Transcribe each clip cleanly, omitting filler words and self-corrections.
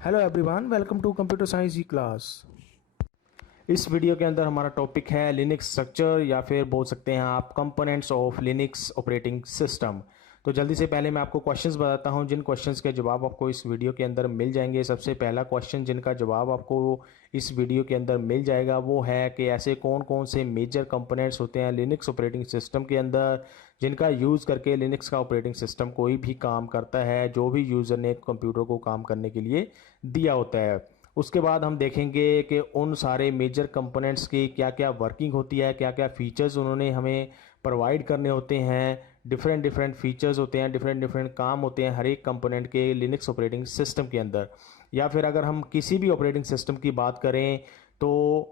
Hello everyone, welcome to computer science e class. इस video के अंदर हमारा टॉपिक है लिनक्स स्ट्रक्चर या फिर बोल सकते हैं आप components of Linux operating system. तो जल्दी से पहले मैं आपको क्वेश्चंस बताता हूं जिन क्वेश्चंस के जवाब आपको इस वीडियो के अंदर मिल जाएंगे। सबसे पहला क्वेश्चन जिनका जवाब आपको इस वीडियो के अंदर मिल जाएगा वो है कि ऐसे कौन कौन से मेजर कंपोनेंट्स होते हैं लिनक्स ऑपरेटिंग सिस्टम के अंदर जिनका यूज़ करके लिनक्स का ऑपरेटिंग सिस्टम कोई भी काम करता है जो भी यूज़र ने कंप्यूटर को काम करने के लिए दिया होता है। उसके बाद हम देखेंगे कि उन सारे मेजर कंपोनेंट्स की क्या क्या वर्किंग होती है, क्या क्या फीचर्स उन्होंने हमें प्रोवाइड करने होते हैं। डिफरेंट डिफरेंट फीचर्स होते हैं, डिफरेंट डिफरेंट काम होते हैं हर एक कंपोनेंट के लिनक्स ऑपरेटिंग सिस्टम के अंदर। या फिर अगर हम किसी भी ऑपरेटिंग सिस्टम की बात करें तो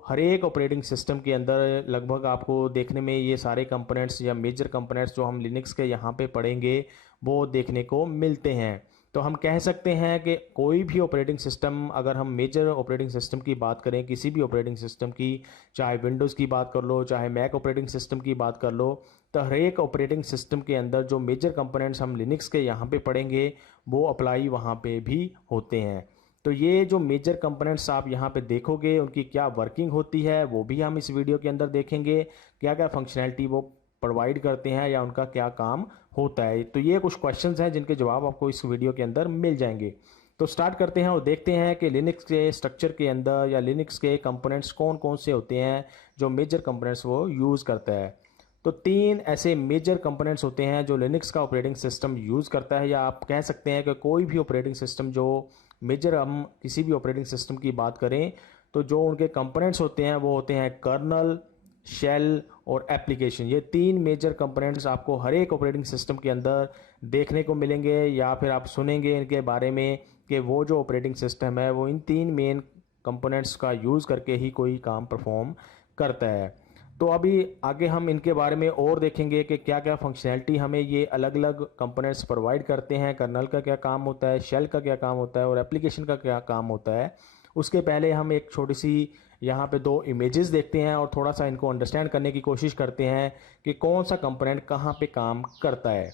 हर एक ऑपरेटिंग सिस्टम के अंदर लगभग आपको देखने में ये सारे कंपोनेंट्स या मेजर कंपोनेंट्स जो हम लिनक्स के यहाँ पे पढ़ेंगे वो देखने को मिलते हैं। तो हम कह सकते हैं कि कोई भी ऑपरेटिंग सिस्टम, अगर हम मेजर ऑपरेटिंग सिस्टम की बात करें किसी भी ऑपरेटिंग सिस्टम की, चाहे विंडोज़ की बात कर लो चाहे मैक ऑपरेटिंग सिस्टम की बात कर लो, तो हर एक ऑपरेटिंग सिस्टम के अंदर जो मेजर कंपोनेंट्स हम लिनक्स के यहाँ पे पढ़ेंगे वो अप्लाई वहाँ पे भी होते हैं। तो ये जो मेजर कंपोनेंट्स आप यहाँ पे देखोगे उनकी क्या वर्किंग होती है वो भी हम इस वीडियो के अंदर देखेंगे, क्या क्या फंक्शनैलिटी वो प्रोवाइड करते हैं या उनका क्या काम होता है। तो ये कुछ क्वेश्चंस हैं जिनके जवाब आपको इस वीडियो के अंदर मिल जाएंगे। तो स्टार्ट करते हैं और देखते हैं कि लिनक्स के स्ट्रक्चर के अंदर या लिनक्स के कंपोनेंट्स कौन कौन से होते हैं जो मेजर कंपोनेंट्स वो यूज़ करता है। तो तीन ऐसे मेजर कंपोनेंट्स होते हैं जो लिनक्स का ऑपरेटिंग सिस्टम यूज़ करता है, या आप कह सकते हैं कि कोई भी ऑपरेटिंग सिस्टम जो मेजर, हम किसी भी ऑपरेटिंग सिस्टम की बात करें तो जो उनके कंपोनेंट्स होते हैं वो होते हैं कर्नल, शेल और एप्लीकेशन। ये तीन मेजर कंपोनेंट्स आपको हर एक ऑपरेटिंग सिस्टम के अंदर देखने को मिलेंगे या फिर आप सुनेंगे इनके बारे में कि वो जो ऑपरेटिंग सिस्टम है वो इन तीन मेन कंपोनेंट्स का यूज़ करके ही कोई काम परफॉर्म करता है। तो अभी आगे हम इनके बारे में और देखेंगे कि क्या क्या फंक्शनैलिटी हमें ये अलग अलग कंपोनेंट्स प्रोवाइड करते हैं, कर्नल का क्या काम होता है, शेल का क्या काम होता है और एप्लीकेशन का क्या काम होता है। उसके पहले हम एक छोटी सी यहाँ पे दो इमेजेस देखते हैं और थोड़ा सा इनको अंडरस्टैंड करने की कोशिश करते हैं कि कौन सा कंपोनेंट कहाँ पे काम करता है।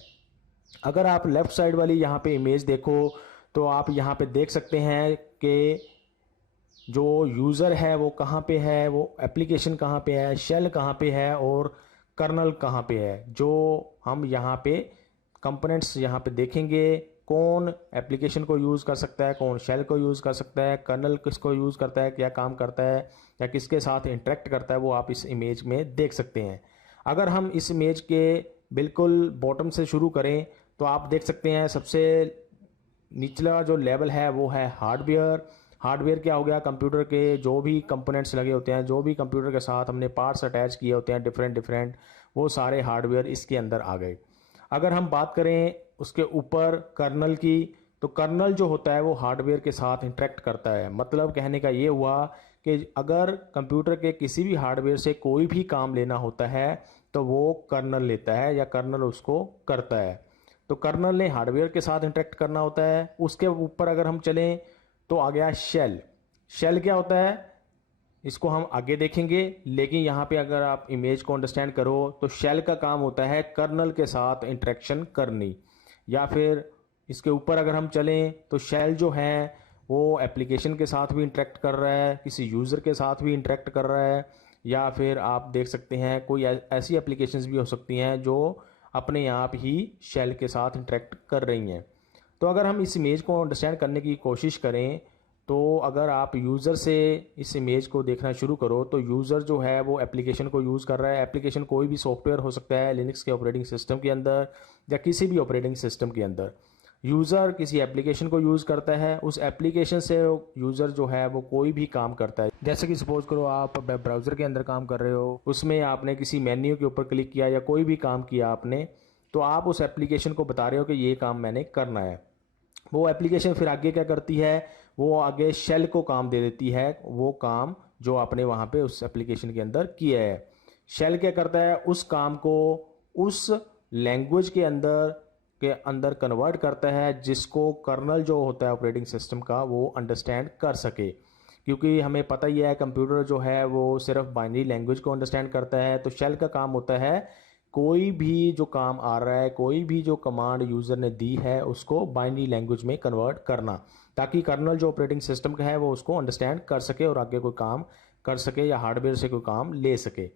अगर आप लेफ़्ट साइड वाली यहाँ पे इमेज देखो तो आप यहाँ पे देख सकते हैं कि जो यूज़र है वो कहाँ पे है, वो एप्लीकेशन कहाँ पे है, शेल कहाँ पे है और कर्नल कहाँ पे है। जो हम यहाँ पे कंपोनेंट्स यहाँ पे देखेंगे, कौन एप्लीकेशन को यूज़ कर सकता है, कौन शेल को यूज़ कर सकता है, कर्नल किसको यूज़ करता है, क्या काम करता है या किसके साथ इंटरेक्ट करता है, वो आप इस इमेज में देख सकते हैं। अगर हम इस इमेज के बिल्कुल बॉटम से शुरू करें तो आप देख सकते हैं सबसे निचला जो लेवल है वो है हार्डवेयर। हार्डवेयर क्या हो गया, कंप्यूटर के जो भी कंपोनेंट्स लगे होते हैं, जो भी कंप्यूटर के साथ हमने पार्ट्स अटैच किए होते हैं डिफरेंट डिफरेंट, वो सारे हार्डवेयर इसके अंदर आ गए। अगर हम बात करें उसके ऊपर कर्नल की, तो कर्नल जो होता है वो हार्डवेयर के साथ इंटरेक्ट करता है। मतलब कहने का ये हुआ कि अगर कंप्यूटर के किसी भी हार्डवेयर से कोई भी काम लेना होता है तो वो कर्नल लेता है या कर्नल उसको करता है। तो कर्नल ने हार्डवेयर के साथ इंटरेक्ट करना होता है। उसके ऊपर अगर हम चलें तो आ गया शेल। शेल क्या होता है इसको हम आगे देखेंगे, लेकिन यहाँ पे अगर आप इमेज को अंडरस्टैंड करो तो शेल का काम होता है कर्नल के साथ इंटरेक्शन करनी। या फिर इसके ऊपर अगर हम चलें तो शेल जो है वो एप्लीकेशन के साथ भी इंटरेक्ट कर रहा है, किसी यूज़र के साथ भी इंटरेक्ट कर रहा है, या फिर आप देख सकते हैं कोई ऐसी एप्लीकेशंस भी हो सकती हैं जो अपने आप ही शेल के साथ इंटरेक्ट कर रही हैं। तो अगर हम इस इमेज को अंडरस्टैंड करने की कोशिश करें तो अगर आप यूज़र से इस इमेज को देखना शुरू करो तो यूज़र जो है वो एप्लीकेशन को यूज़ कर रहा है। एप्लीकेशन कोई भी सॉफ्टवेयर हो सकता है लिनक्स के ऑपरेटिंग सिस्टम के अंदर या किसी भी ऑपरेटिंग सिस्टम के अंदर। यूज़र किसी एप्लीकेशन को यूज़ करता है, उस एप्लीकेशन से यूज़र जो है वो कोई भी काम करता है। जैसे कि सपोज करो आप वेब ब्राउज़र के अंदर काम कर रहे हो, उसमें आपने किसी मेन्यू के ऊपर क्लिक किया या कोई भी काम किया आपने, तो आप उस एप्लीकेशन को बता रहे हो कि ये काम मैंने करना है। वो एप्लीकेशन फिर आगे क्या करती है, वो आगे शेल को काम दे देती है वो काम जो आपने वहाँ पे उस एप्लीकेशन के अंदर किया है। शेल क्या करता है, उस काम को उस लैंग्वेज के अंदर कन्वर्ट करता है जिसको कर्नल जो होता है ऑपरेटिंग सिस्टम का वो अंडरस्टैंड कर सके। क्योंकि हमें पता ही है कंप्यूटर जो है वो सिर्फ बाइनरी लैंग्वेज को अंडरस्टैंड करता है। तो शेल का काम होता है कोई भी जो काम आ रहा है, कोई भी जो कमांड यूज़र ने दी है उसको बाइनरी लैंग्वेज में कन्वर्ट करना। ताकि कर्नल जो ऑपरेटिंग सिस्टम का है वो उसको अंडरस्टैंड कर सके और आगे कोई काम कर सके या हार्डवेयर से कोई काम ले सके।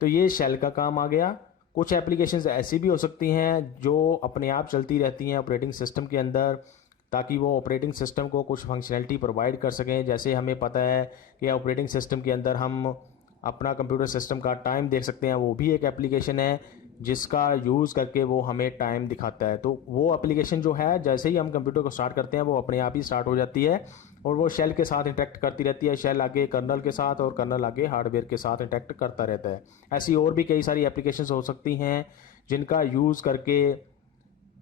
तो ये शेल का काम आ गया। कुछ एप्लीकेशंस ऐसी भी हो सकती हैं जो अपने आप चलती रहती हैं ऑपरेटिंग सिस्टम के अंदर, ताकि वो ऑपरेटिंग सिस्टम को कुछ फंक्शनैलिटी प्रोवाइड कर सकें। जैसे हमें पता है कि ऑपरेटिंग सिस्टम के अंदर हम अपना कंप्यूटर सिस्टम का टाइम देख सकते हैं, वो भी एक एप्लीकेशन है जिसका यूज़ करके वो हमें टाइम दिखाता है। तो वो एप्लीकेशन जो है जैसे ही हम कंप्यूटर को स्टार्ट करते हैं वो अपने आप ही स्टार्ट हो जाती है और वो शेल के साथ इंटरेक्ट करती रहती है, शेल आगे कर्नल के साथ और कर्नल आगे हार्डवेयर के साथ इंटरेक्ट करता रहता है। ऐसी और भी कई सारी एप्लीकेशंस हो सकती हैं जिनका यूज़ करके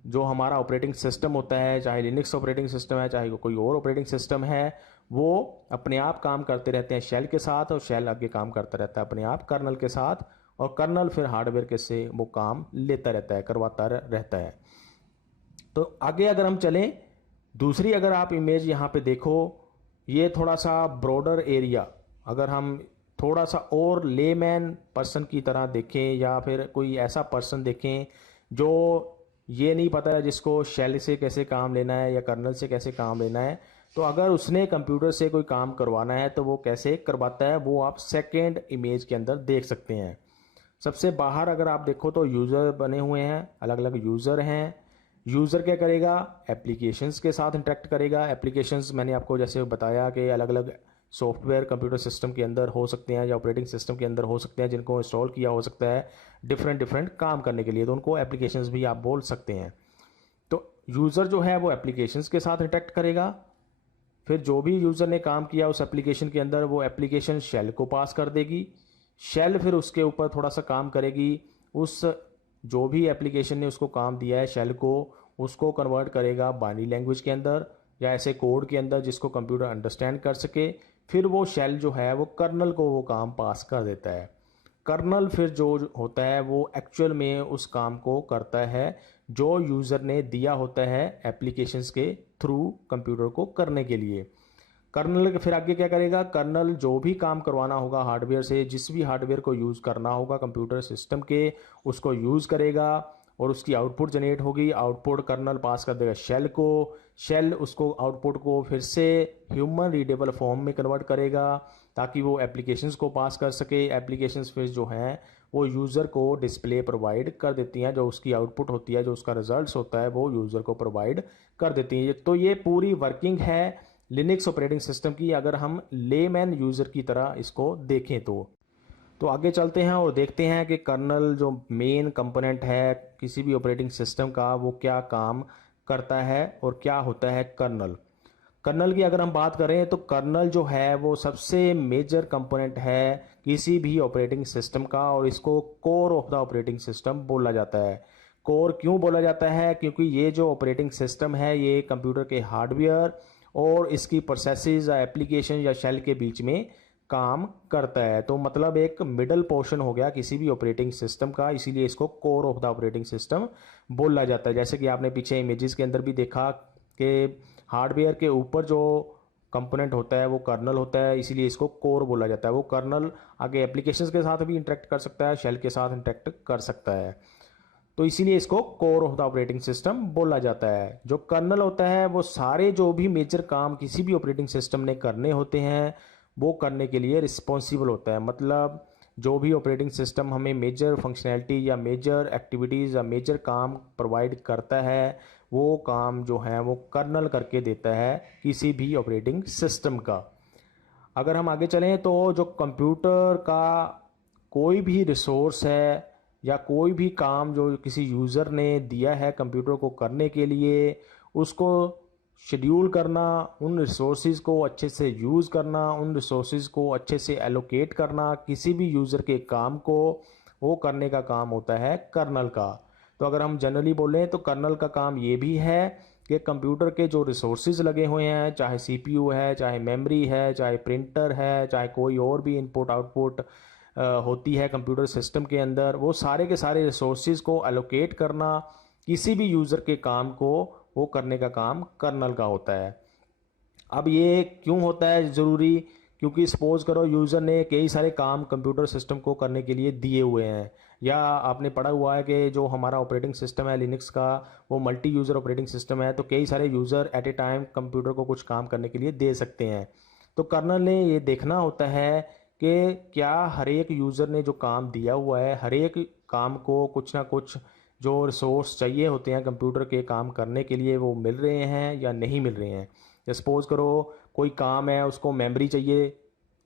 जो हमारा ऑपरेटिंग सिस्टम होता है, चाहे लिनक्स ऑपरेटिंग सिस्टम है चाहे कोई और ऑपरेटिंग सिस्टम है, वो अपने आप काम करते रहते हैं शेल के साथ और शेल आगे काम करता रहता है अपने आप कर्नल के साथ, और कर्नल फिर हार्डवेयर के से वो काम लेता रहता है, करवाता रहता है। तो आगे अगर हम चलें, दूसरी अगर आप इमेज यहाँ पे देखो, ये थोड़ा सा ब्रॉडर एरिया, अगर हम थोड़ा सा और लेमैन पर्सन की तरह देखें या फिर कोई ऐसा पर्सन देखें जो ये नहीं पता है जिसको शेल से कैसे काम लेना है या कर्नल से कैसे काम लेना है, तो अगर उसने कंप्यूटर से कोई काम करवाना है तो वो कैसे करवाता है वो आप सेकेंड इमेज के अंदर देख सकते हैं। सबसे बाहर अगर आप देखो तो यूज़र बने हुए हैं, अलग अलग यूज़र हैं। यूज़र क्या करेगा, एप्लीकेशंस के साथ इंटरेक्ट करेगा। एप्लीकेशंस मैंने आपको जैसे बताया कि अलग अलग सॉफ्टवेयर कंप्यूटर सिस्टम के अंदर हो सकते हैं या ऑपरेटिंग सिस्टम के अंदर हो सकते हैं जिनको इंस्टॉल किया हो सकता है डिफरेंट काम करने के लिए, तो उनको एप्लीकेशंस भी आप बोल सकते हैं। तो यूज़र जो है वो एप्लीकेशंस के साथ इंटरेक्ट करेगा, फिर जो भी यूज़र ने काम किया उस एप्लीकेशन के अंदर वो एप्लीकेशन शेल को पास कर देगी। शेल फिर उसके ऊपर थोड़ा सा काम करेगी, उस जो भी एप्लीकेशन ने उसको काम दिया है शेल को, उसको कन्वर्ट करेगा बाइनरी लैंग्वेज के अंदर या ऐसे कोड के अंदर जिसको कंप्यूटर अंडरस्टैंड कर सके। फिर वो शेल जो है वो कर्नल को वो काम पास कर देता है। कर्नल फिर जो होता है वो एक्चुअल में उस काम को करता है जो यूज़र ने दिया होता है एप्लीकेशंस के थ्रू कंप्यूटर को करने के लिए। कर्नल फिर आगे क्या करेगा, कर्नल जो भी काम करवाना होगा हार्डवेयर से, जिस भी हार्डवेयर को यूज़ करना होगा कंप्यूटर सिस्टम के, उसको यूज़ करेगा और उसकी आउटपुट जनरेट होगी। आउटपुट कर्नल पास कर देगा शेल को, शेल उसको आउटपुट को फिर से ह्यूमन रीडेबल फॉर्म में कन्वर्ट करेगा ताकि वो एप्लीकेशंस को पास कर सके। एप्लीकेशंस फिर जो हैं वो यूज़र को डिस्प्ले प्रोवाइड कर देती हैं, जो उसकी आउटपुट होती है, जो उसका रिजल्ट्स होता है वो यूज़र को प्रोवाइड कर देती हैं। तो ये पूरी वर्किंग है लिनक्स ऑपरेटिंग सिस्टम की, अगर हम लेमैन यूज़र की तरह इसको देखें तो आगे चलते हैं और देखते हैं कि कर्नल जो मेन कंपोनेंट है किसी भी ऑपरेटिंग सिस्टम का वो क्या काम करता है और क्या होता है कर्नल। कर्नल की अगर हम बात करें तो कर्नल जो है वो सबसे मेजर कंपोनेंट है किसी भी ऑपरेटिंग सिस्टम का और इसको core of the operating system बोला जाता है। कोर क्यों बोला जाता है, क्योंकि ये जो ऑपरेटिंग सिस्टम है ये कंप्यूटर के हार्डवेयर और इसकी प्रोसेसेस या एप्लीकेशन या शेल के बीच में काम करता है। तो मतलब एक मिडल पोर्शन हो गया किसी भी ऑपरेटिंग सिस्टम का, इसीलिए इसको core of the operating system बोला जाता है। जैसे कि आपने पीछे इमेजेस के अंदर भी देखा कि हार्डवेयर के ऊपर जो कंपोनेंट होता है वो कर्नल होता है, इसीलिए इसको कोर बोला जाता है। वो कर्नल आगे एप्लीकेशंस के साथ भी इंटरेक्ट कर सकता है, शेल के साथ इंटरेक्ट कर सकता है, तो इसीलिए इसको core of the operating system बोला जाता है। जो कर्नल होता है वो सारे जो भी मेजर काम किसी भी ऑपरेटिंग सिस्टम ने करने होते हैं वो करने के लिए रिस्पॉन्सिबल होता है। मतलब जो भी ऑपरेटिंग सिस्टम हमें मेजर फंक्शनैलिटी या मेजर एक्टिविटीज़ या मेजर काम प्रोवाइड करता है वो काम जो है वो कर्नल करके देता है किसी भी ऑपरेटिंग सिस्टम का। अगर हम आगे चलें तो जो कंप्यूटर का कोई भी रिसोर्स है या कोई भी काम जो किसी यूज़र ने दिया है कंप्यूटर को करने के लिए, उसको शेड्यूल करना, उन रिसोर्सेज को अच्छे से यूज़ करना, उन रिसोर्सेज को अच्छे से एलोकेट करना, किसी भी यूज़र के काम को वो करने का काम होता है कर्नल का। तो अगर हम जनरली बोलें तो कर्नल का काम ये भी है कि कंप्यूटर के जो रिसोर्सेज लगे हुए हैं, चाहे सीपीयू है, चाहे मेमोरी है, चाहे प्रिंटर है, चाहे कोई और भी इनपुट आउटपुट होती है कंप्यूटर सिस्टम के अंदर, वो सारे के सारे रिसोर्सेज को एलोकेट करना, किसी भी यूज़र के काम को वो करने का काम कर्नल का होता है। अब ये क्यों होता है ज़रूरी क्योंकि सपोज़ करो यूज़र ने कई सारे काम कंप्यूटर सिस्टम को करने के लिए दिए हुए हैं, या आपने पढ़ा हुआ है कि जो हमारा ऑपरेटिंग सिस्टम है लिनक्स का, वो मल्टी यूज़र ऑपरेटिंग सिस्टम है, तो कई सारे यूज़र एट ए टाइम कंप्यूटर को कुछ काम करने के लिए दे सकते हैं। तो कर्नल ने ये देखना होता है कि क्या हर एक यूज़र ने जो काम दिया हुआ है, हर एक काम को कुछ ना कुछ जो रिसोर्स चाहिए होते हैं कंप्यूटर के काम करने के लिए, वो मिल रहे हैं या नहीं मिल रहे हैं। या सपोज़ करो कोई काम है, उसको मेमोरी चाहिए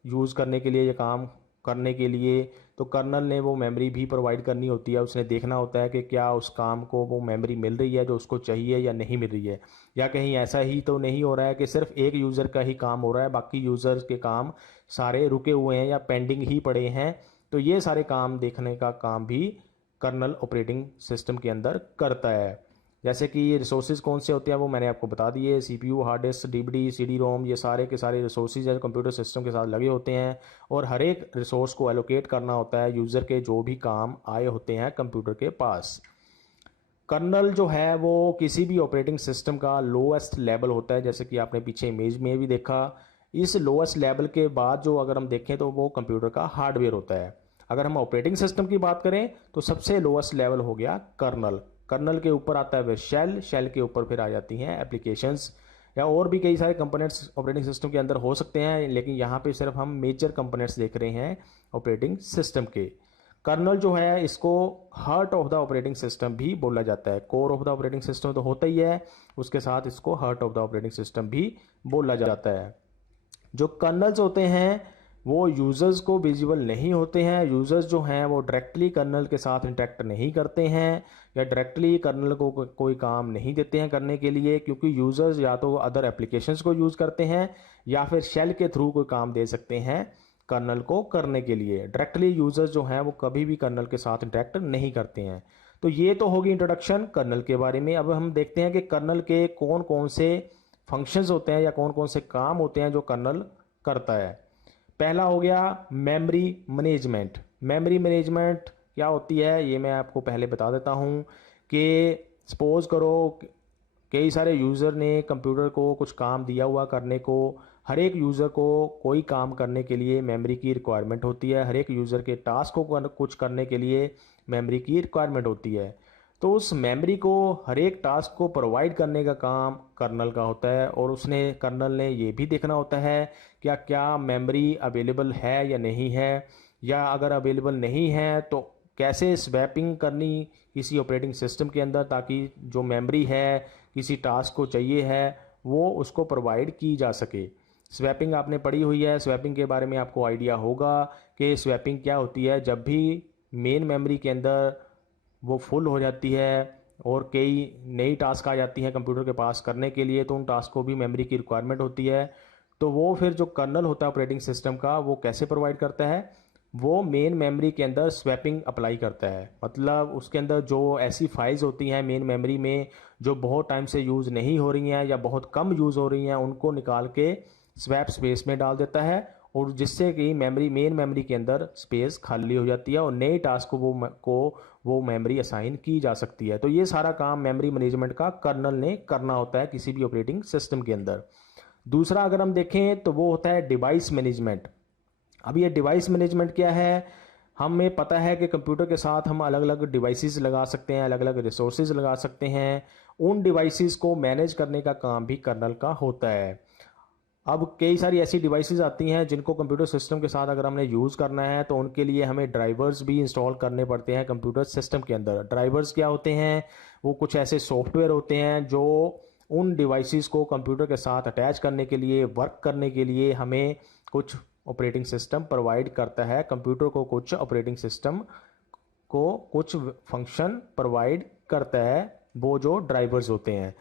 यूज़ करने के लिए या काम करने के लिए, तो कर्नल ने वो मेमोरी भी प्रोवाइड करनी होती है। उसने देखना होता है कि क्या उस काम को वो मेमोरी मिल रही है जो उसको चाहिए या नहीं मिल रही है, या कहीं ऐसा ही तो नहीं हो रहा है कि सिर्फ एक यूज़र का ही काम हो रहा है, बाकी यूज़र्स के काम सारे रुके हुए हैं या पेंडिंग ही पड़े हैं। तो ये सारे काम देखने का काम भी कर्नल ऑपरेटिंग सिस्टम के अंदर करता है। जैसे कि ये रिसोर्सेज कौन से होते हैं वो मैंने आपको बता दिए, CPU, hard disk, DVD, CD ROM, ये सारे के सारे रिसोर्सेज है कंप्यूटर सिस्टम के साथ लगे होते हैं, और हर एक रिसोर्स को एलोकेट करना होता है यूज़र के जो भी काम आए होते हैं कंप्यूटर के पास। कर्नल जो है वो किसी भी ऑपरेटिंग सिस्टम का लोएस्ट लेवल होता है, जैसे कि आपने पीछे इमेज में भी देखा। इस लोएस्ट लेवल के बाद जो अगर हम देखें तो वो कंप्यूटर का हार्डवेयर होता है। अगर हम ऑपरेटिंग सिस्टम की बात करें तो सबसे लोएस्ट लेवल हो गया कर्नल। कर्नल के ऊपर आता है फिर शेल, शेल के ऊपर फिर आ जाती हैं एप्लीकेशंस, या और भी कई सारे कंपोनेंट्स ऑपरेटिंग सिस्टम के अंदर हो सकते हैं, लेकिन यहाँ पे सिर्फ हम मेजर कंपोनेंट्स देख रहे हैं ऑपरेटिंग सिस्टम के। कर्नल जो है इसको heart of the operating system भी बोला जाता है। Core of the operating system तो होता ही है, उसके साथ इसको heart of the operating system भी बोला जाता है। जो कर्नल्स होते हैं वो यूज़र्स को विजिबल नहीं होते हैं। यूज़र्स जो हैं वो डायरेक्टली कर्नल के साथ इंटरेक्ट नहीं करते हैं, या डायरेक्टली कर्नल को कोई काम नहीं देते हैं करने के लिए, क्योंकि यूज़र्स या तो अदर एप्लीकेशंस को यूज़ करते हैं या फिर शेल के थ्रू कोई काम दे सकते हैं कर्नल को करने के लिए। डायरेक्टली यूज़र्स जो हैं वो कभी भी कर्नल के साथ इंटरेक्ट नहीं करते हैं। तो ये तो होगी इंट्रोडक्शन कर्नल के बारे में। अब हम देखते हैं कि कर्नल के कौन कौन से फंक्शंस होते हैं या कौन कौन से काम होते हैं जो कर्नल करता है। पहला हो गया मेमोरी मैनेजमेंट। मेमोरी मैनेजमेंट क्या होती है ये मैं आपको पहले बता देता हूँ कि सपोज़ करो कई सारे यूज़र ने कंप्यूटर को कुछ काम दिया हुआ करने को। हर एक यूज़र को कोई काम करने के लिए मेमोरी की रिक्वायरमेंट होती है। हर एक यूज़र के टास्क को कुछ करने के लिए मेमोरी की रिक्वायरमेंट होती है। तो उस मेमोरी को हर एक टास्क को प्रोवाइड करने का काम कर्नल का होता है, और उसने कर्नल ने ये भी देखना होता है क्या क्या मेमोरी अवेलेबल है या नहीं है, या अगर अवेलेबल नहीं है तो कैसे स्वैपिंग करनी किसी ऑपरेटिंग सिस्टम के अंदर, ताकि जो मेमोरी है किसी टास्क को चाहिए है वो उसको प्रोवाइड की जा सके। स्वैपिंग आपने पढ़ी हुई है, स्वैपिंग के बारे में आपको आइडिया होगा कि स्वैपिंग क्या होती है। जब भी मेन मेमोरी के अंदर वो फुल हो जाती है और कई नई टास्क आ जाती हैं कंप्यूटर के पास करने के लिए, तो उन टास्क को भी मेमोरी की रिक्वायरमेंट होती है। तो वो फिर जो कर्नल होता है ऑपरेटिंग सिस्टम का वो कैसे प्रोवाइड करता है, वो मेन मेमोरी के अंदर स्वैपिंग अप्लाई करता है। मतलब उसके अंदर जो ऐसी फाइल्स होती हैं मेन मेमोरी में जो बहुत टाइम से यूज़ नहीं हो रही हैं या बहुत कम यूज़ हो रही हैं, उनको निकाल के स्वैप स्पेस में डाल देता है, और जिससे कि मेन मेमोरी के अंदर स्पेस खाली हो जाती है और नए टास्क को वो मेमोरी असाइन की जा सकती है। तो ये सारा काम मेमोरी मैनेजमेंट का कर्नल ने करना होता है किसी भी ऑपरेटिंग सिस्टम के अंदर। दूसरा अगर हम देखें तो वो होता है डिवाइस मैनेजमेंट। अब ये डिवाइस मैनेजमेंट क्या है, हमें पता है कि कंप्यूटर के साथ हम अलग अलग डिवाइसेस लगा सकते हैं, अलग अलग रिसोर्सेज लगा सकते हैं। उन डिवाइसेस को मैनेज करने का काम भी कर्नल का होता है। अब कई सारी ऐसी डिवाइसेस आती हैं जिनको कंप्यूटर सिस्टम के साथ अगर हमने यूज़ करना है तो उनके लिए हमें ड्राइवर्स भी इंस्टॉल करने पड़ते हैं कंप्यूटर सिस्टम के अंदर। ड्राइवर्स क्या होते हैं, वो कुछ ऐसे सॉफ्टवेयर होते हैं जो उन डिवाइसेस को कंप्यूटर के साथ अटैच करने के लिए, वर्क करने के लिए हमें कुछ ऑपरेटिंग सिस्टम प्रोवाइड करता है। कंप्यूटर को कुछ ऑपरेटिंग सिस्टम को कुछ फंक्शन प्रोवाइड करता है, वो जो ड्राइवर्स होते हैं।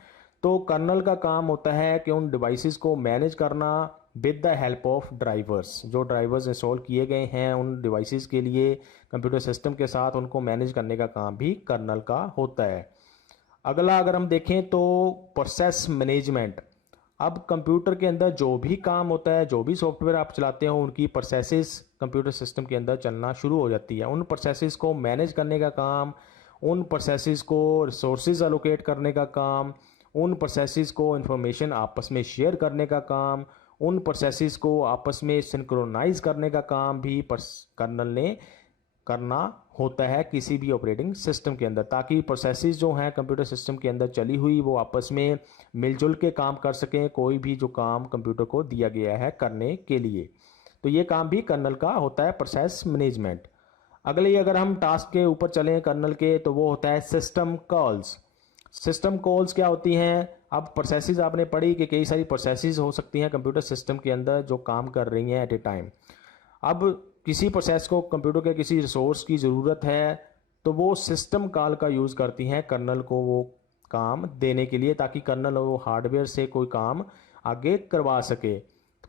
तो कर्नल का काम होता है कि उन डिवाइसेस को मैनेज करना with the help of drivers. जो ड्राइवर्स इंस्टॉल किए गए हैं उन डिवाइसेस के लिए कंप्यूटर सिस्टम के साथ, उनको मैनेज करने का काम भी कर्नल का होता है। अगला अगर हम देखें तो प्रोसेस मैनेजमेंट। अब कंप्यूटर के अंदर जो भी काम होता है, जो भी सॉफ्टवेयर आप चलाते हो, उनकी प्रोसेसेस कंप्यूटर सिस्टम के अंदर चलना शुरू हो जाती है। उन प्रोसेसेस को मैनेज करने का काम, उन प्रोसेसेस को रिसोर्सेज एलोकेट करने का काम, उन प्रोसेसेस को इंफॉर्मेशन आपस में शेयर करने का काम, उन प्रोसेसेस को आपस में सिंक्रोनाइज करने का काम भी कर्नल ने करना होता है किसी भी ऑपरेटिंग सिस्टम के अंदर, ताकि प्रोसेसेस जो हैं कंप्यूटर सिस्टम के अंदर चली हुई वो आपस में मिलजुल के काम कर सकें, कोई भी जो काम कंप्यूटर को दिया गया है करने के लिए। तो ये काम भी कर्नल का होता है, प्रोसेस मैनेजमेंट। अगले अगर हम टास्क के ऊपर चलें कर्नल के, तो वो होता है सिस्टम कॉल्स। सिस्टम कॉल्स क्या होती हैं? अब प्रोसेसेस आपने पढ़ी कि कई सारी प्रोसेसेस हो सकती हैं कंप्यूटर सिस्टम के अंदर जो काम कर रही हैं एट ए टाइम। अब किसी प्रोसेस को कंप्यूटर के किसी रिसोर्स की ज़रूरत है तो वो सिस्टम कॉल का यूज़ करती हैं कर्नल को वो काम देने के लिए, ताकि कर्नल वो हार्डवेयर से कोई काम आगे करवा सके।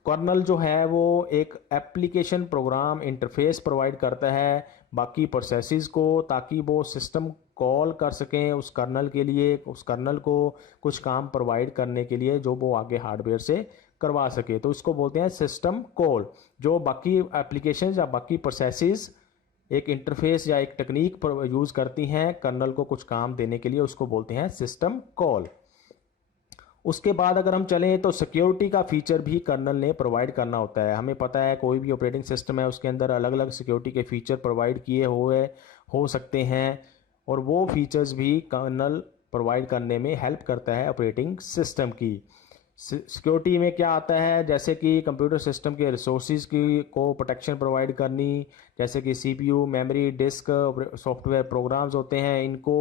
कर्नल जो है वो एक एप्लीकेशन प्रोग्राम इंटरफेस प्रोवाइड करता है बाकी प्रोसेसेस को, ताकि वो सिस्टम कॉल कर सकें उस कर्नल के लिए, उस कर्नल को कुछ काम प्रोवाइड करने के लिए जो वो आगे हार्डवेयर से करवा सके। तो इसको बोलते हैं सिस्टम कॉल। जो बाकी एप्लीकेशन या बाकी प्रोसेसेस एक इंटरफेस या एक टेक्निक यूज़ करती हैं कर्नल को कुछ काम देने के लिए, उसको बोलते हैं सिस्टम कॉल। उसके बाद अगर हम चलें तो सिक्योरिटी का फीचर भी कर्नल ने प्रोवाइड करना होता है। हमें पता है कोई भी ऑपरेटिंग सिस्टम है उसके अंदर अलग अलग सिक्योरिटी के फीचर प्रोवाइड किए हुए हो सकते हैं, और वो फीचर्स भी कर्नल प्रोवाइड करने में हेल्प करता है ऑपरेटिंग सिस्टम की। सिक्योरिटी में क्या आता है, जैसे कि कंप्यूटर सिस्टम के रिसोर्सेज की को प्रोटेक्शन प्रोवाइड करनी, जैसे कि CPU, memory, disk, software programs होते हैं, इनको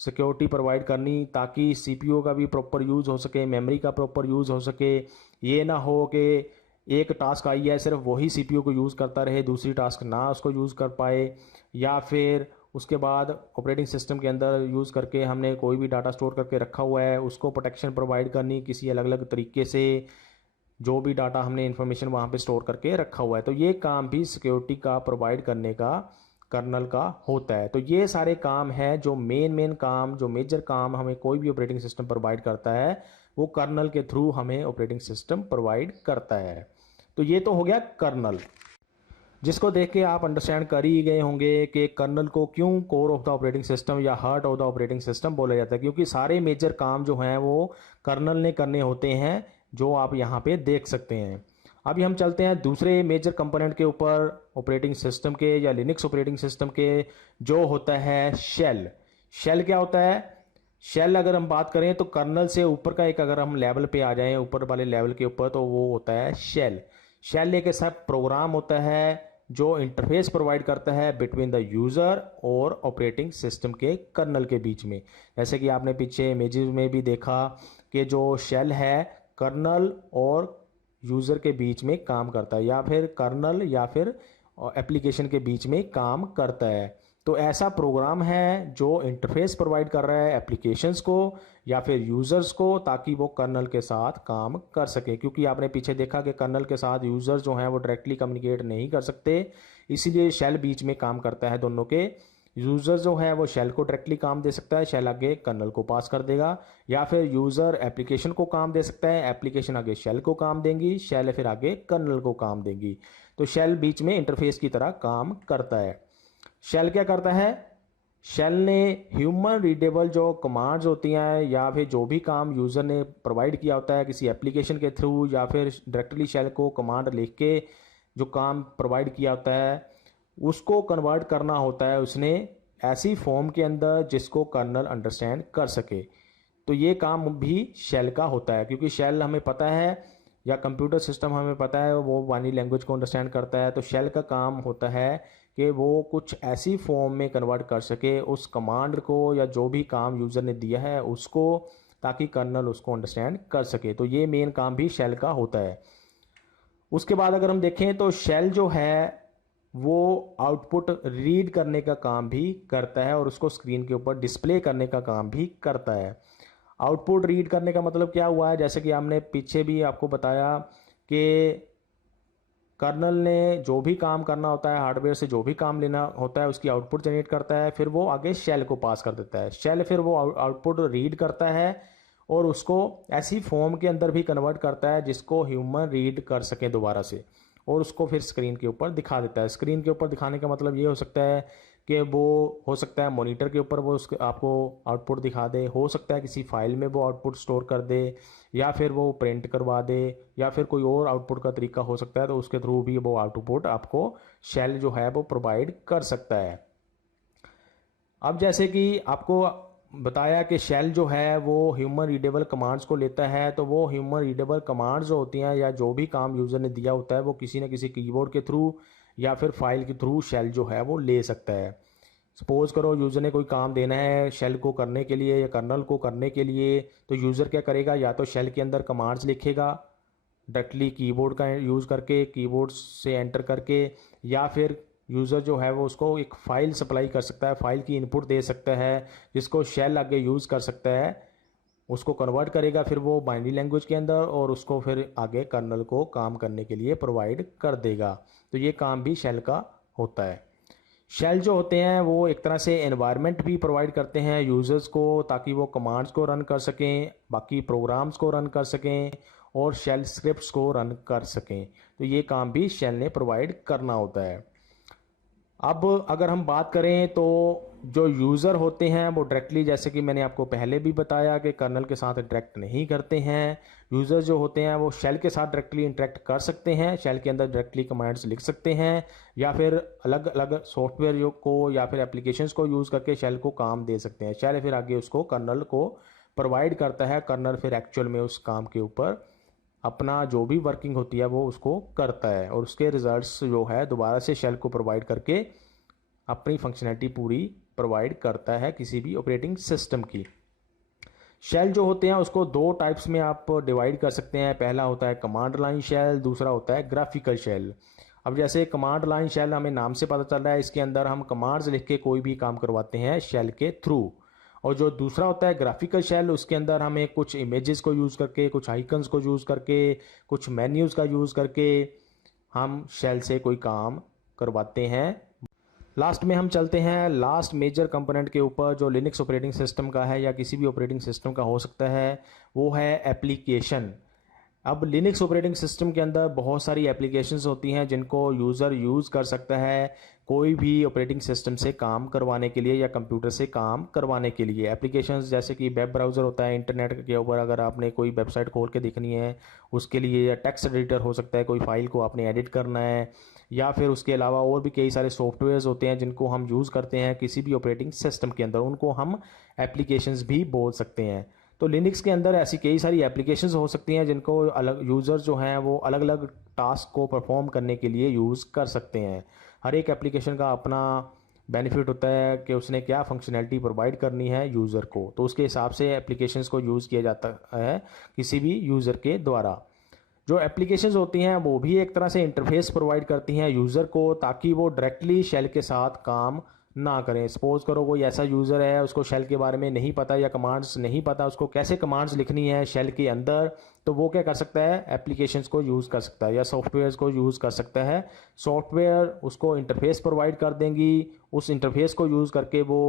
सिक्योरिटी प्रोवाइड करनी ताकि सीपीयू का भी प्रॉपर यूज़ हो सके, मेमोरी का प्रॉपर यूज़ हो सके। ये ना हो कि एक टास्क आई है सिर्फ वही सीपीयू को यूज़ करता रहे, दूसरी टास्क ना उसको यूज़ कर पाए, या फिर उसके बाद ऑपरेटिंग सिस्टम के अंदर यूज़ करके हमने कोई भी डाटा स्टोर करके रखा हुआ है उसको प्रोटेक्शन प्रोवाइड करनी किसी अलग अलग तरीके से, जो भी डाटा हमने इन्फॉर्मेशन वहाँ पे स्टोर करके रखा हुआ है। तो ये काम भी सिक्योरिटी का प्रोवाइड करने का कर्नल का होता है। तो ये सारे काम हैं जो मेन काम, जो मेजर काम हमें कोई भी ऑपरेटिंग सिस्टम प्रोवाइड करता है वो कर्नल के थ्रू हमें ऑपरेटिंग सिस्टम प्रोवाइड करता है। तो ये तो हो गया कर्नल, जिसको देख के आप अंडरस्टैंड कर ही गए होंगे कि कर्नल को क्यों core of the operating system या heart of the operating system बोला जाता है, क्योंकि सारे मेजर काम जो हैं वो कर्नल ने करने होते हैं, जो आप यहाँ पे देख सकते हैं। अभी हम चलते हैं दूसरे मेजर कंपोनेंट के ऊपर ऑपरेटिंग सिस्टम के या लिनक्स ऑपरेटिंग सिस्टम के, जो होता है शेल। शेल क्या होता है? शेल अगर हम बात करें तो कर्नल से ऊपर का एक अगर हम लेवल पे आ जाएं, ऊपर वाले लेवल के ऊपर, तो वो होता है शेल। शेल एक ऐसा प्रोग्राम होता है जो इंटरफेस प्रोवाइड करता है बिटवीन द यूज़र और ऑपरेटिंग सिस्टम के कर्नल के बीच में। जैसे कि आपने पीछे इमेजेस में भी देखा कि जो शेल है कर्नल और यूज़र के बीच में काम करता है, या फिर कर्नल या फिर एप्लीकेशन के बीच में काम करता है। तो ऐसा प्रोग्राम है जो इंटरफेस प्रोवाइड कर रहा है एप्लीकेशंस को या फिर यूज़र्स को, ताकि वो कर्नल के साथ काम कर सके। क्योंकि आपने पीछे देखा कि कर्नल के साथ यूज़र्स जो हैं वो डायरेक्टली कम्युनिकेट नहीं कर सकते, इसीलिए शेल बीच में काम करता है दोनों के। यूज़र जो है वो शेल को डायरेक्टली काम दे सकता है, शेल आगे कर्नल को पास कर देगा, या फिर यूज़र एप्लीकेशन को काम दे सकता है, एप्लीकेशन आगे शेल को काम देंगी, शेल फिर आगे कर्नल को काम देंगी। तो शेल बीच में इंटरफेस की तरह काम करता है। शेल क्या करता है? शेल ने ह्यूमन रीडेबल जो कमांड्स होती हैं या फिर जो भी काम यूज़र ने प्रोवाइड किया होता है किसी एप्लीकेशन के थ्रू, या फिर डायरेक्टली शेल को कमांड लिख के जो काम प्रोवाइड किया होता है उसको कन्वर्ट करना होता है उसने ऐसी फॉर्म के अंदर जिसको कर्नल अंडरस्टैंड कर सके। तो ये काम भी शेल का होता है, क्योंकि शेल हमें पता है या कंप्यूटर सिस्टम हमें पता है वो बाइनरी लैंग्वेज को अंडरस्टैंड करता है। तो शेल का काम होता है कि वो कुछ ऐसी फॉर्म में कन्वर्ट कर सके उस कमांड को या जो भी काम यूज़र ने दिया है उसको, ताकि कर्नल उसको अंडरस्टैंड कर सके। तो ये मेन काम भी शेल का होता है। उसके बाद अगर हम देखें तो शेल जो है वो आउटपुट रीड करने का काम भी करता है और उसको स्क्रीन के ऊपर डिस्प्ले करने का काम भी करता है। आउटपुट रीड करने का मतलब क्या हुआ है? जैसे कि हमने पीछे भी आपको बताया कि कर्नल ने जो भी काम करना होता है, हार्डवेयर से जो भी काम लेना होता है उसकी आउटपुट जनरेट करता है, फिर वो आगे शेल को पास कर देता है। शेल फिर वो आउटपुट रीड करता है और उसको ऐसी फॉर्म के अंदर भी कन्वर्ट करता है जिसको ह्यूमन रीड कर सके दोबारा से, और उसको फिर स्क्रीन के ऊपर दिखा देता है। स्क्रीन के ऊपर दिखाने का मतलब ये हो सकता है कि वो हो सकता है मॉनिटर के ऊपर वो उसके आपको आउटपुट दिखा दे, हो सकता है किसी फाइल में वो आउटपुट स्टोर कर दे, या फिर वो प्रिंट करवा दे, या फिर कोई और आउटपुट का तरीका हो सकता है, तो उसके थ्रू भी वो आउटपुट आपको शेल जो है वो प्रोवाइड कर सकता है। अब जैसे कि आपको बताया कि शेल जो है वो ह्यूमन रीडेबल कमांड्स को लेता है, तो वो ह्यूमन रीडेबल कमांड्स जो होती हैं या जो भी काम यूज़र ने दिया होता है वो किसी न किसी कीबोर्ड के थ्रू या फिर फाइल के थ्रू शेल जो है वो ले सकता है। सपोज करो यूज़र ने कोई काम देना है शेल को करने के लिए या कर्नल को करने के लिए, तो यूज़र क्या करेगा, या तो शेल के अंदर कमांड्स लिखेगा डायरेक्टली कीबोर्ड का यूज़ करके, कीबोर्ड से एंटर करके, या फिर यूज़र जो है वो उसको एक फ़ाइल सप्लाई कर सकता है, फ़ाइल की इनपुट दे सकता है जिसको शेल आगे यूज़ कर सकता है, उसको कन्वर्ट करेगा फिर वो बाइनरी लैंग्वेज के अंदर और उसको फिर आगे कर्नल को काम करने के लिए प्रोवाइड कर देगा। तो ये काम भी शेल का होता है। शेल जो होते हैं वो एक तरह से एनवायरनमेंट भी प्रोवाइड करते हैं यूज़र्स को, ताकि वो कमांड्स को रन कर सकें, बाकी प्रोग्राम्स को रन कर सकें और शेल स्क्रिप्ट्स को रन कर सकें। तो ये काम भी शेल ने प्रोवाइड करना होता है। अब अगर हम बात करें तो जो यूज़र होते हैं वो डायरेक्टली, जैसे कि मैंने आपको पहले भी बताया कि कर्नल के साथ इंटरेक्ट नहीं करते हैं। यूज़र जो होते हैं वो शेल के साथ डायरेक्टली इंटरेक्ट कर सकते हैं, शेल के अंदर डायरेक्टली कमांड्स लिख सकते हैं, या फिर अलग अलग सॉफ्टवेयर को या फिर एप्लीकेशंस को यूज़ करके शेल को काम दे सकते हैं। शेल फिर आगे उसको कर्नल को प्रोवाइड करता है, कर्नल फिर एक्चुअल में उस काम के ऊपर अपना जो भी वर्किंग होती है वो उसको करता है और उसके रिजल्ट्स जो है दोबारा से शेल को प्रोवाइड करके अपनी फंक्शनैलिटी पूरी प्रोवाइड करता है किसी भी ऑपरेटिंग सिस्टम की। शेल जो होते हैं उसको दो टाइप्स में आप डिवाइड कर सकते हैं। पहला होता है कमांड लाइन शेल, दूसरा होता है ग्राफिकल शेल। अब जैसे कमांड लाइन शेल हमें नाम से पता चल रहा है, इसके अंदर हम कमांड्स लिख के कोई भी काम करवाते हैं शेल के थ्रू। और जो दूसरा होता है ग्राफिकल शेल, उसके अंदर हमें कुछ इमेजेस को यूज़ करके, कुछ आइकन्स को यूज़ करके, कुछ मेन्यूज़ का यूज़ करके हम शेल से कोई काम करवाते हैं। लास्ट में हम चलते हैं लास्ट मेजर कंपोनेंट के ऊपर जो लिनक्स ऑपरेटिंग सिस्टम का है या किसी भी ऑपरेटिंग सिस्टम का हो सकता है, वो है एप्लीकेशन। अब लिनक्स ऑपरेटिंग सिस्टम के अंदर बहुत सारी एप्लीकेशंस होती हैं जिनको यूज़र यूज़ कर सकता है कोई भी ऑपरेटिंग सिस्टम से काम करवाने के लिए या कंप्यूटर से काम करवाने के लिए। एप्लीकेशंस जैसे कि वेब ब्राउज़र होता है, इंटरनेट के ऊपर अगर आपने कोई वेबसाइट खोल के देखनी है उसके लिए, या टेक्स्ट एडिटर हो सकता है, कोई फाइल को आपने एडिट करना है, या फिर उसके अलावा और भी कई सारे सॉफ्टवेयर्स होते हैं जिनको हम यूज़ करते हैं किसी भी ऑपरेटिंग सिस्टम के अंदर, उनको हम एप्लीकेशंस भी बोल सकते हैं। तो लिनक्स के अंदर ऐसी कई सारी एप्लीकेशंस हो सकती हैं जिनको अलग यूज़र जो हैं वो अलग अलग टास्क को परफॉर्म करने के लिए यूज़ कर सकते हैं। हर एक एप्लीकेशन का अपना बेनिफिट होता है कि उसने क्या फंक्शनैलिटी प्रोवाइड करनी है यूज़र को, तो उसके हिसाब से एप्लीकेशंस को यूज़ किया जाता है किसी भी यूज़र के द्वारा। जो एप्लीकेशंस होती हैं वो भी एक तरह से इंटरफेस प्रोवाइड करती हैं यूज़र को, ताकि वो डायरेक्टली शेल के साथ काम ना करें। सपोज करो कोई ऐसा यूज़र है उसको शेल के बारे में नहीं पता या कमांड्स नहीं पता, उसको कैसे कमांड्स लिखनी है शेल के अंदर, तो वो क्या कर सकता है, एप्लीकेशंस को यूज़ कर सकता है या सॉफ्टवेयर्स को यूज़ कर सकता है। सॉफ्टवेयर उसको इंटरफेस प्रोवाइड कर देंगी, उस इंटरफेस को यूज़ करके वो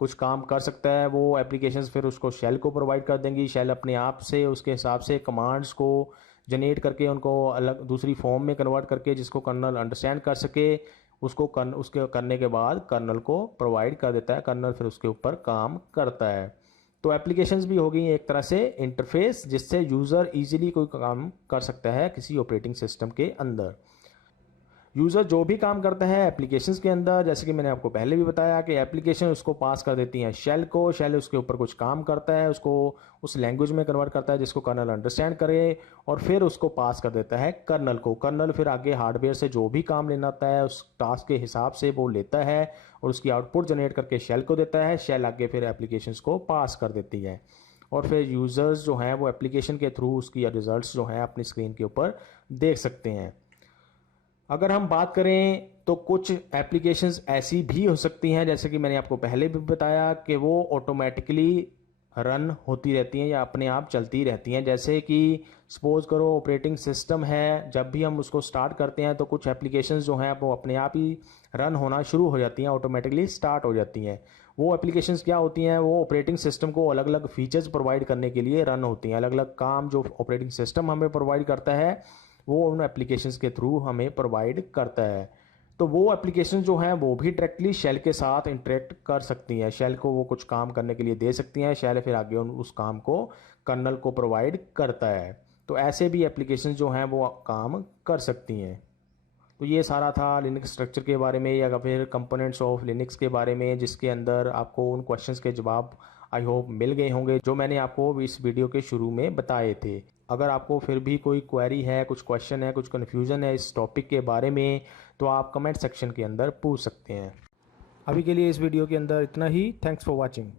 कुछ काम कर सकता है। वो एप्लीकेशंस फिर उसको शेल को प्रोवाइड कर देंगी, शेल अपने आप से उसके हिसाब से कमांड्स को जनरेट करके उनको अलग दूसरी फॉर्म में कन्वर्ट करके जिसको कर्नल अंडरस्टैंड कर सके, उसको उसके करने के बाद कर्नल को प्रोवाइड कर देता है, कर्नल फिर उसके ऊपर काम करता है। तो एप्लीकेशंस भी हो गई एक तरह से इंटरफेस जिससे यूज़र इजीली कोई काम कर सकता है किसी ऑपरेटिंग सिस्टम के अंदर। यूज़र जो भी काम करता है एप्लीकेशंस के अंदर, जैसे कि मैंने आपको पहले भी बताया कि एप्लीकेशन उसको पास कर देती हैं शेल को, शेल उसके ऊपर कुछ काम करता है, उसको उस लैंग्वेज में कन्वर्ट करता है जिसको कर्नल अंडरस्टैंड करे, और फिर उसको पास कर देता है कर्नल को। कर्नल फिर आगे हार्डवेयर से जो भी काम लेना होता है उस टास्क के हिसाब से वो लेता है और उसकी आउटपुट जनरेट करके शेल को देता है, शेल आगे फिर एप्लीकेशंस को पास कर देती है, और फिर यूज़र्स जो हैं वो एप्लीकेशन के थ्रू उसकी रिजल्ट्स जो हैं अपनी स्क्रीन के ऊपर देख सकते हैं। अगर हम बात करें तो कुछ एप्लीकेशंस ऐसी भी हो सकती हैं, जैसे कि मैंने आपको पहले भी बताया कि वो ऑटोमेटिकली रन होती रहती हैं या अपने आप चलती रहती हैं। जैसे कि सपोज करो ऑपरेटिंग सिस्टम है, जब भी हम उसको स्टार्ट करते हैं तो कुछ एप्लीकेशंस जो हैं वो अपने आप ही रन होना शुरू हो जाती हैं, ऑटोमेटिकली स्टार्ट हो जाती हैं। वो एप्लीकेशंस क्या होती हैं, वो ऑपरेटिंग सिस्टम को अलग अलग फीचर्स प्रोवाइड करने के लिए रन होती हैं। अलग अलग काम जो ऑपरेटिंग सिस्टम हमें प्रोवाइड करता है वो उन एप्लीकेशंस के थ्रू हमें प्रोवाइड करता है। तो वो एप्लीकेशन जो हैं वो भी डायरेक्टली शेल के साथ इंटरेक्ट कर सकती हैं। शेल को वो कुछ काम करने के लिए दे सकती हैं, शेल फिर आगे उस काम को कर्नल को प्रोवाइड करता है। तो ऐसे भी एप्लीकेशन जो हैं वो काम कर सकती हैं। तो ये सारा था लिनक्स स्ट्रक्चर के बारे में या फिर कंपोनेंट्स ऑफ लिनक्स के बारे में, जिसके अंदर आपको उन क्वेश्चंस के जवाब आई होप मिल गए होंगे जो मैंने आपको इस वीडियो के शुरू में बताए थे। अगर आपको फिर भी कोई क्वेरी है, कुछ क्वेश्चन है, कुछ कन्फ्यूज़न है इस टॉपिक के बारे में, तो आप कमेंट सेक्शन के अंदर पूछ सकते हैं। अभी के लिए इस वीडियो के अंदर इतना ही। Thanks for watching.